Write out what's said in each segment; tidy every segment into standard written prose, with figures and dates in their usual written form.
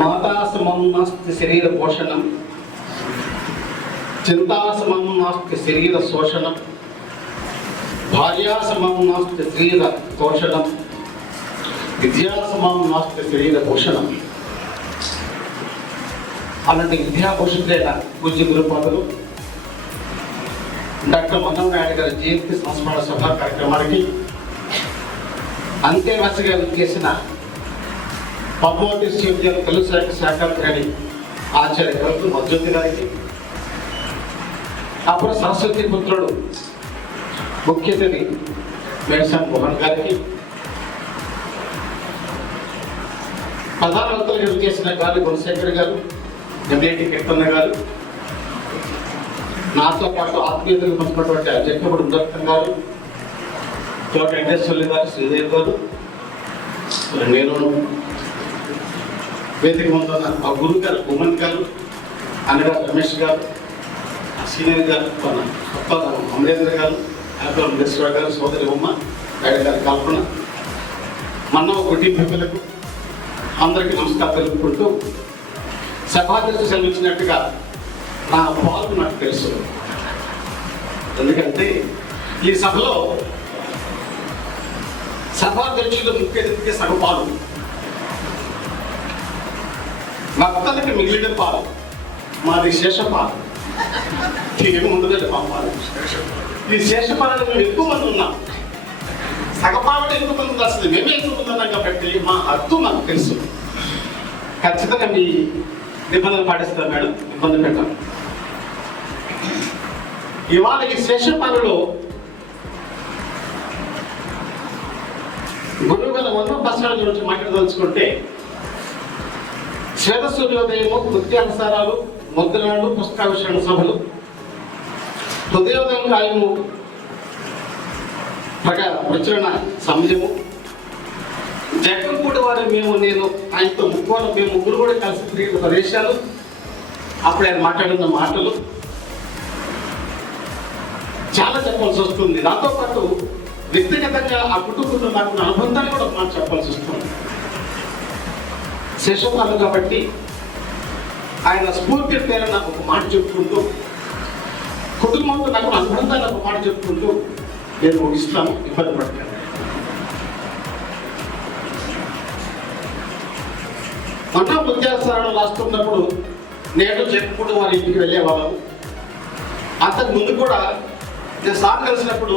मातासमं नास्ति शरीर पोषणं, चिंतासमं नास्ति शरीर शोषणं, भार्यासमं नास्ति शरीर तोषणं, विद्यासमं नास्ति शरीर भूषणं. అలాంటి విద్యాభూషితులైన పూజ్య గురుపాదులు డాక్టర్ మనోహర్ నాయుడు గారి జయంతి సంస్మరణ సభ కార్యక్రమానికి అంత్యవాసిగా చేసిన పద్మావతి విశ్వవిద్యాలయం తెలుగు శాఖాధికారి ఆచార్య గారు మధ్యోతి గారికి, అప్పుడు సరస్వతి పుత్రుడు ముఖ్య అతిథి మేడ్సాన్ మోహన్ గారికి, ప్రధాన వక్తలుగా చేసిన గాలి గుణశేఖర్ గారు, ఎంఏటి కీర్తన్న గారు, నాతో పాటు ఆత్మీయతలు పంచినటువంటి జక్కపూడి ఉదర్తం గారు, తోట వెంకటేశ్వర్లు గారు, శ్రీదేవి గారు, నేను వేదిక ముందున్న మా గురువు గారు ఉమన్ గారు, అన్నగారు రమేష్ గారు, సీనియర్ గారు కొత్త అమరేంద్ర గారు, అమరేశ్వర గారు, సోదరి ఉమ్మ నాయుడు గారి కల్పన, మన్న కుటుంబీకులకు అందరికీ నమస్కారం తెలుపుకుంటూ, సభాధ్యక్షుడు సెలవించినట్టుగా నా పాలు నాకు తెలుసు. ఎందుకంటే ఈ సభలో సభాధ్యక్షుడు ముఖ్య అతిథికి సగపాలు, భక్తులకి మిగిలిన పాలు, మాది శేషపాలు. దీనికి ముందుగా మా పాలు, ఈ శేషపాలలో మేము ఎక్కువ మంది ఉన్నాం. సగపాలలో ఎక్కువ మంది ఉంది, అసలు మేమే ఎక్కువ మంది ఉన్నాం కాబట్టి మా హద్దు మాకు తెలుసు. ఖచ్చితంగా మీ నిబంధనలు పాటిస్తాం మేడం, ఇబ్బంది పెట్టాం. ఇవాళ ఈ శేషపాలలో గురువు గారి 100 పర్సెంట్ గురించి మాట్లాడదలుచుకుంటే, శ్వేత సూర్యోదయము, నృత్యానుసారాలు, ముద్రణలు, పుస్తకావిష్కరణ సభలు, హృదయోదయం కార్యము, ప్రచురణ సమయము, జగ్గంపూడి వారు నేను ఆయనతో మేము ముగ్గురు కూడా కలిసి తిరిగిన ప్రదేశాలు, అప్పుడు ఆయన మాట్లాడిన మాటలు చాలా చెప్పాల్సి వస్తుంది. దాంతోపాటు వ్యక్తిగతంగా ఆ కుటుంబంలో నాకు అనుబంధాన్ని కూడా మాట చెప్పాల్సి వస్తుంది. శేషపాలు కాబట్టి ఆయన స్ఫూర్తి పేరు నాకు ఒక మాట చెప్పుకుంటూ, కుటుంబంతో నాకు అనుబంధాన్ని ఒక మాట చెప్పుకుంటూ నేను ముగిస్తాను. ఇబ్బంది పడతాను. మన విద్యాసారాలు రాస్తున్నప్పుడు నేను జగ్గంపూడి వారి ఇంటికి వెళ్ళేవాళ్ళము. అంతకు ముందు కూడా నేను సార్ కలిసినప్పుడు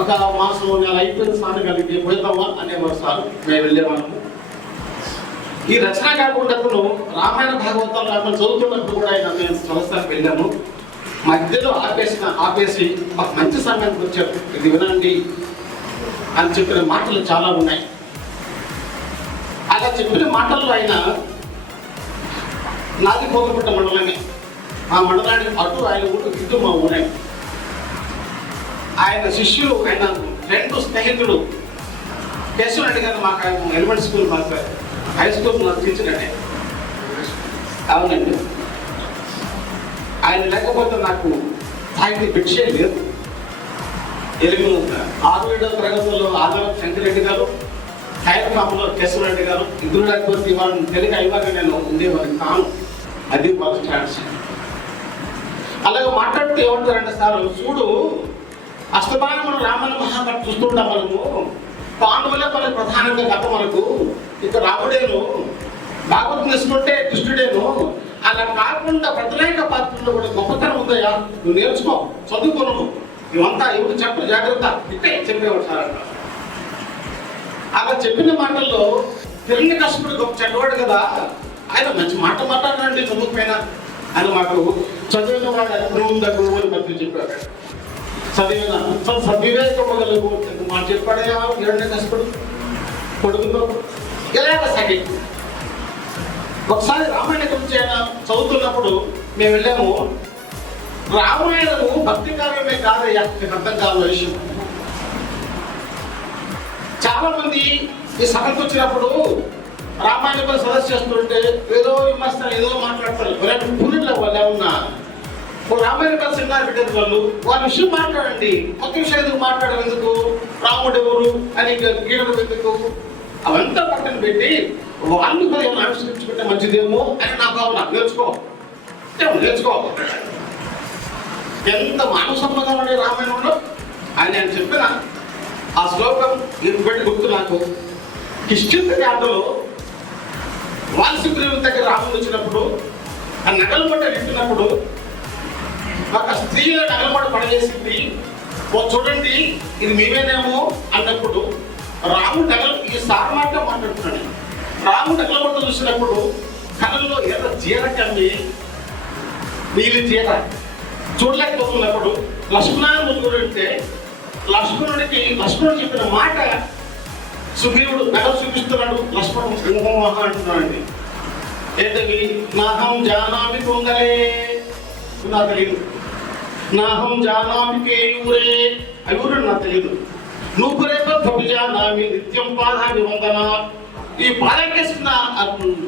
ఒక మాసం నెల అయిపోయిన సార్ కలిగి పోయిద్దామా అనేవారు సార్, మేము వెళ్ళేవాళ్ళము. ఈ రచన కాకుండా రామాయణ భాగవతాలు రామాయణ చదువుతున్నప్పుడు కూడా ఆయన మేము సంస్థలకు వెళ్ళాము. మధ్యలో ఆపేసి మాకు మంచి సమయానికి వచ్చారు, ఇది వినండి అని చెప్పిన మాటలు చాలా ఉన్నాయి. అలా చెప్పిన మాటల్లో ఆయన నాది కోకపట్ట మండలమే, ఆ మండలానికి అటు ఆయన ఊరు ఇటు మా ఊరే. ఆయన శిష్యులు, ఆయన ఫ్రెండ్ స్నేహితుడు కేశవరెడ్డి గారు మాకు ఎలిమెంట్ స్కూల్, మాకు హై స్కూల్ నాకు టీచర్నే. అవునండి, ఆయన లేకపోతే నాకు సాహిత్య భిక్షే లేదు. 6-7వ తరగతుల్లో ఆధారం శంకరెడ్డి గారు, కార్యక్రమంలో కేశవరెడ్డి గారు, ఇద్దరు లేకపోతే వాళ్ళని తెలుగు అయ్యాక నేను ఉండేవాడిని కాను. అది వాళ్ళ స్టాండ్స్. అలాగే మాట్లాడుతూ ఏమంటారంటే, సార్ చూడు, అష్టబాణ మనం రామాయణ మహాభారత చూస్తుంటాం, మనము పాండవులే మనకు ప్రధానంగా కథ, మనకు ఇక రాముడేను, భాగవతం తీసుకుంటే కృష్ణుడేను, అలా కాకుండా ప్రతిరేక పాత్రలో కూడా గొప్పతనం ఉందయ్యా, నువ్వు నేర్చుకో, చదువుకోను, ఇవంతా ఎవరు చెప్పు, జాగ్రత్త ఇట్టే చెప్పేవాడు సార్ అంట. అలా చెప్పిన మాటల్లో తిరిగి కష్టపడి గొప్ప చెడ్డవాడు కదా, ఆయన మంచి మాట మాట్లాడండి చదువుకుపోయినా ఆయన మాకు చదివిన వాడు ఎప్పుడు ఉందా గురువు అని మధ్య చెప్పాడు. చదివిన సద్వివేకమగలగు మాట చెప్పాడే, ఏడనే కష్టపడు కొడుకుతో ఎలాగ సాగి. ఒకసారి రామాయణ గురించి ఆయన చదువుతున్నప్పుడు మేము వెళ్ళాము. రామాయణము భక్తి కావ్యమే కాదయ్యా, మీకు అర్థం కావాల విషయం. చాలా మంది ఈ సభకు వచ్చినప్పుడు రామాయణ సదస్సు చేస్తుంటే ఏదో విమర్శలు ఏదో మాట్లాడతారు. ఇలాంటి పురుల వాళ్ళు ఏమన్నా రామాయణ సినిమాలు పెట్టారు వాళ్ళు, వాళ్ళ విషయం మాట్లాడండి. కొత్త విషయం ఎందుకు మాట్లాడడం, ఎందుకు రాముడు ఎవరు అని గీయడం ఎందుకు, అవంతా పక్కన పెట్టి వాళ్ళు కూడా ఏమైనా ఆవిష్కరించుకుంటే మంచిదేమో అని నా భావన. నేర్చుకో ఎంత మానవ సంబంధం అనే రామాయణంలో అని నేను చెప్పిన ఆ శ్లోకం ఇది పెట్టి గుర్తు నాకు. కిష్కింద యాత్రలో వాల్సుగ్రీవుని దగ్గర రాముడు వచ్చినప్పుడు ఆ నగలు పట్ట వింటున్నప్పుడు ఒక స్త్రీల నగలు పట్ట పడవేసింది. ఓ చూడండి ఇది మేమేనేమో అన్నప్పుడు రాముడు నగలు ఈ సారమాట మాట్లాడుతున్నాడు. రాముడు నగల పట్ట చూసినప్పుడు కళల్లో ఏదో చీర కమ్మి నీళ్ళు చీర చూడలేకపోతున్నప్పుడు లక్ష్మణుడు చూడంటే లక్ష్మణుడు చెప్పిన మాట సుగ్రీవుడు నగలు చూపిస్తున్నాడు. లక్ష్మణుడు సింహమహ అంటున్నాడండి. ఏంటవి? నాహం జానామి పొంగలే, నాకు తెలియదు. నాహం జానామి కేయూరే, అవి కూడా నాకు తెలియదు. నువ్వు రేపు జానామి నిత్యం పాదాన్ని వందన. ఈ పాదకేసిన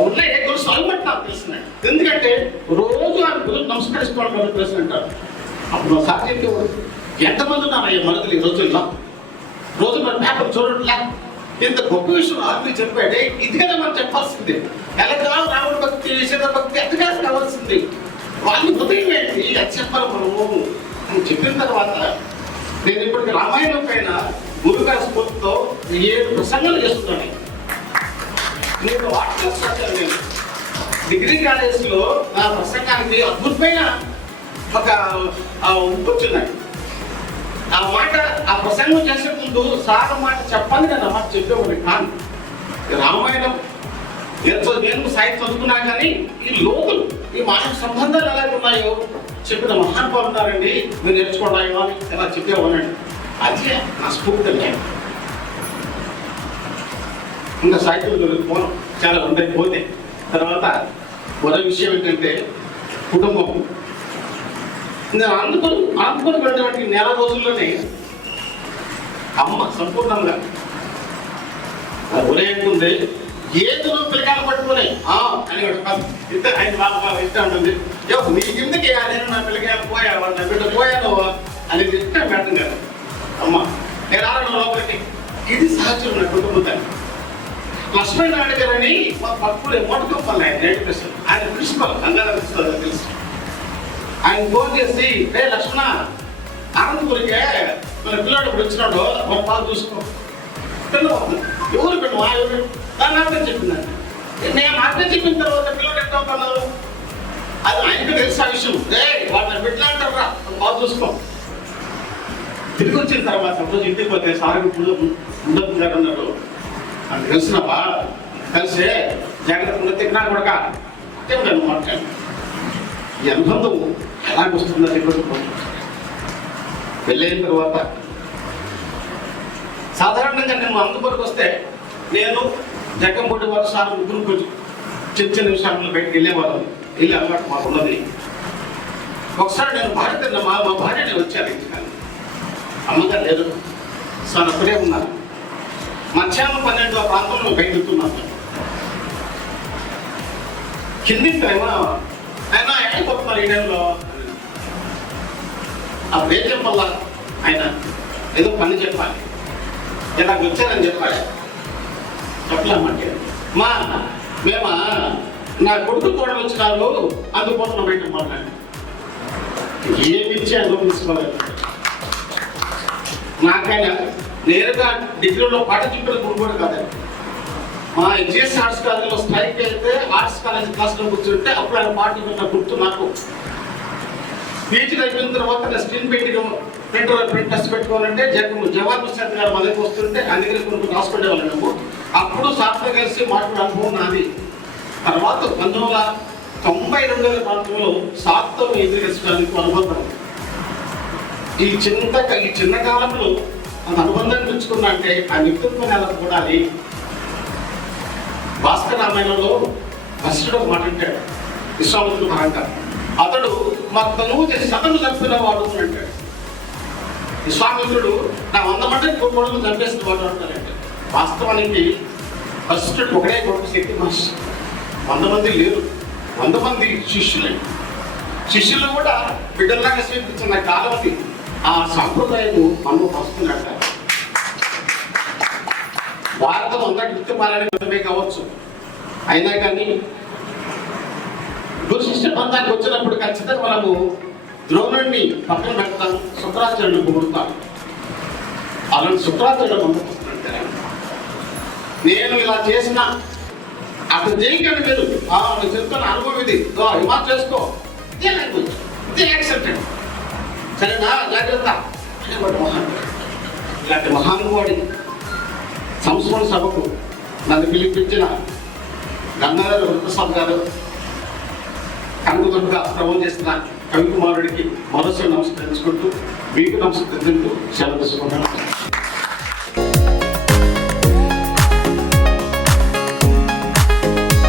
ఉన్న ఏదో సాల్మట్ నాకు తెలిసినాయి. ఎందుకంటే రోజు ఆయన గురువు నమస్కరిసుకోవడం తెలిసినట్టారు. అప్పుడు సాధ్యం ఎంతమంది ఉన్నారయ్యా మనకు ఈ రోజుల్లో? రోజు మన పేపర్ చూడట్లే. ఇంత గొప్ప విషయం ఆత్మీయ చెప్పాడే, ఇది కదా మనం చెప్పాల్సింది. ఎలాగా రాముడు భక్తి, సీత భక్తి ఎంతగా కావాల్సింది. వాళ్ళు హృదయం ఏంటి అది చెప్పాలి మనము అని చెప్పిన తర్వాత నేను ఇప్పటికి రామాయణం పైన గురుగారి స్ఫూర్తితో 7 ప్రసంగాలు చేస్తున్నాను. నేను వాట్సాప్ నేను డిగ్రీ కాలేజీలో నా ప్రసంగానికి అద్భుతమైన ఒక వచ్చిందండి. ఆ మాట ఆ ప్రసంగం చేసే ముందు సార్ మాట చెప్పాలి నేను ఆ మాట చెప్పేవాడిని కాను. రామాయణం నేను సాహిత్యం చదువుకున్నా కానీ ఈ లోతులు ఈ మానవ సంబంధాలు ఎలా ఉన్నాయో చెప్పిన మహానుభావులు ఉన్నారండి, మీరు నేర్చుకోవడాయో అని ఎలా చెప్పేవాళ్ళండి. అదే నా స్ఫూర్తి. ఇంకా సాహిత్యం పోవడం చాలా ఉంటాయి. పోతే తర్వాత మరో విషయం ఏంటంటే కుటుంబం. నేను అందుకొని వెళ్ళినటువంటి నెల రోజుల్లోనే అమ్మ సంపూర్ణంగా ఉదయంటుంది. ఏదో పిల్లకాయలు పట్టుకునే అని ఇద్దరు 5 బాగా ఇష్టం ఉంటుంది. నీ కిందకి నేను నా పిల్లకాయలు పోయావా, నా బిడ్డ పోయాను అని ఇష్టం పెట్టం కదా అమ్మ. నేను ఆడడం లోపలికి ఇది సహజం నా కుటుంబంతో. లక్ష్మీనారాయణ గారని మా పక్కడే మొట్టకొప్పలు ఆయన ప్రిన్సిపల్ గంగాధర తెలుసు. ఆయన ఫోన్ చేసి లక్ష్మణ అనంతపురికే మన పిల్లాడు ఇప్పుడు వచ్చినాడు, మన పాలు చూసుకో. పిల్లలు ఎవరు పిల్లవా ఎవరు దాన్ని అర్థం చెప్పిందండి. నేను అర్థం చెప్పిన తర్వాత పిల్లలు ఎట్లా అవుతున్నారు అది ఆయనకు తెలిసిన విషయం. వాళ్ళని బిడ్డలు అంటారా, పాలు చూసుకో. తిరిగి వచ్చిన తర్వాత రోజు ఇంటికి పోతే సార్ ఉండదు గారు అన్నారు. అది తెలిసినవా కలిసే జాగ్రత్త ఉన్న తిన్నా కూడా అంటే నేను మాట్లాడు. ఈ అనుబంధం ఎలాగొస్తుందని ఇప్పుడు వెళ్ళైన తర్వాత సాధారణంగా నేను అందుబాటుకు వస్తే నేను జగ్గంపూడి వారి సార్ ముగ్గురు కొంచెం చిన్న విషయాల్లో బయటకు వెళ్ళేవాళ్ళం. వెళ్ళే అలవాటు మాకు ఉన్నది. ఒకసారి నేను మా భార్య నేను వచ్చాను ఇంటికి. అమ్మగారు లేదు, సార్ అక్కడే ఉన్నారు. మధ్యాహ్నం 12 ప్రాంతంలో బయటెళ్తున్నాను. కిందికి ఆయన ఎక్కడిపోతున్నారు ఈ టైంలో? అప్పుడు ఏం చెప్పాలా? ఆయన ఏదో పని చెప్పాలి, నాకు వచ్చారని చెప్పాలి. చెప్పలేమంటే మేమా నా కొడుకు కూడా వచ్చినారు అందుకోసం బయట మాట్లాడి ఏమిచ్చి అందులో తీసుకోలేదు. నాకైనా నేరుగా డిగ్రీలో పాట చెప్పిన కూడా కాదండి. మా జిఎస్ ఆర్ట్స్ కాలేజీలో స్ట్రైక్ అయితే ఆర్ట్స్ కాలేజ్ క్లాస్లో కూర్చుంటే అప్పుడు ఆయన పాట చెప్పిన గుర్తు నాకు. పీజీలు అయిపోయిన తర్వాత నేను స్క్రీన్ ప్రింట్ టెస్ట్ పెట్టుకోవాలంటే జవాన్ హుస్సేన్ గారు మా దగ్గర వస్తుంటే ఆయన దగ్గర కొన్ని రాసుకునే వాళ్ళము. అప్పుడు సార్తో కలిసి మాట్లాడే అనుభవం నాది. తర్వాత 1992 ప్రాంతంలో సార్తో ఎదురుగేసుకోవడానికి అనుబంధం. ఈ చిన్న కాలంలో అంత అనుబంధాన్ని తెచ్చుకున్నా అంటే ఆ వ్యక్తిత్వం ఎలా కూడాలి. భాస్కర రామాయణంలో వశిష్ఠుడు ఒక మాట అంటాడు విశ్వామిత్రుడు పరంగా. అతడు మొత్తము శతము చంపినవాడు అని అంటాడు. విశ్వామిత్రుడు నా 100 మందిని కొడుకుని చంపేసిన వాడు అంటారంటే, వాస్తవానికి ఫస్ట్ ఒకడే కొడుకు శక్తి మహర్షి. 100 మంది లేరు, 100 మంది శిష్యులండి. శిష్యులు కూడా బిడ్డల్లాగా స్వీకరించిన కాలవతి ఆ సాంప్రదాయము మనం వస్తున్నట్ట. భారతం అందరికి గుర్తుపాలనే కావచ్చు, అయినా కానీ గురు శిష్య బంధానికి వచ్చినప్పుడు ఖచ్చితంగా మనము ద్రోణుడిని పక్కన పెడతాం, శుక్రాచార్యుని పొగుడుతాం. అలాంటి శుక్రాచార్యుడు పంపిస్తుంటే నేను ఇలా చేసిన అక్కడ చేయకండి మీరు నేను చెప్తున్న అనుభవం ఇది హిమార్ చేసుకో, ఇదే లాంగ్వేజ్, ఇదే యాక్సెప్టెడ్, సరేనా జాగ్రత్త. ఇలాంటి మహానుభావుడి సంస్మరణ సభకు నన్ను పిలిపించిన గంగాధర వరప్రసాద్ గారు, కనుగొట్టుగా ప్రమోట్ చేస్తున్న కవికుమారుడికి మరోసారి నమస్కరించుకుంటూ మీకు నమస్కరించుకుంటూ సెలవు తీసుకుంటున్నాను.